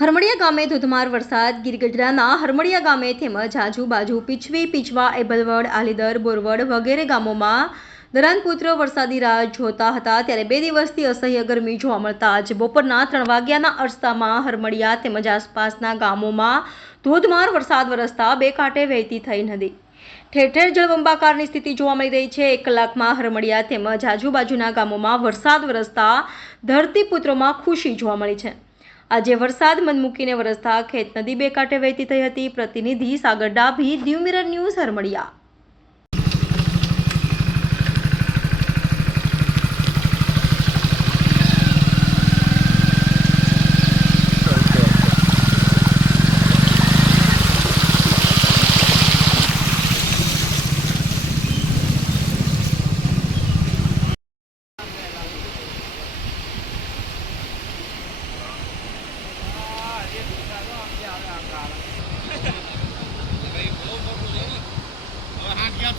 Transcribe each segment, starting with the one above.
હરમડિયા ગામે ધોધમાર વરસાદ ગીરગઢડાના હરમડિયા ગામે તેમજ આજુબાજુ પીછવી પીછવા એબલવડ, આલીદર, બોરવડ વગેરે ગામોમાં દરાનપુત્ર વરસાદી રાહ જોતા હતા. ત્યારે બે દિવસથી અસહ્ય ગરમી જોવા મળતા આજે બપોરના ત્રણ વાગ્યાના અરસામાં હરમડિયા તેમજ આસપાસના ગામોમાં ધોધમાર વરસાદ વરસતા બે કાંઠે વહેતી થઈ નદી. ઠેર ઠેર જળબંબાકારની સ્થિતિ જોવા મળી રહી છે. એક કલાકમાં હરમડિયા તેમજ આજુબાજુના ગામોમાં વરસાદ વરસતા ધરતીપુત્રોમાં ખુશી જોવા મળી છે. આજે વરસાદ મન મૂકીને વરસતા ખેત નદી બે કાંઠે વહેતી થઈ હતી. પ્રતિનિધિ સાગર ડાભી દીવ મિરર ન્યૂઝ હરમડિયા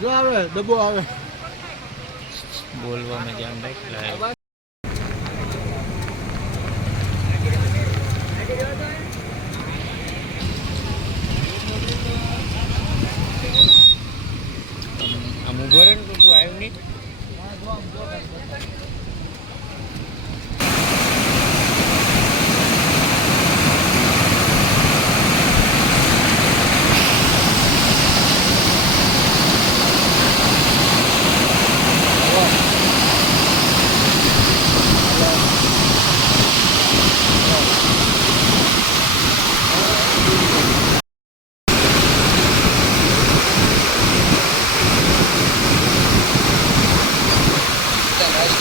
જો આવે ડબ્બો આવે. બોલવામાં ધ્યાન રાખ આમ ઊભો રહે ને તું આવ્યું નહીં?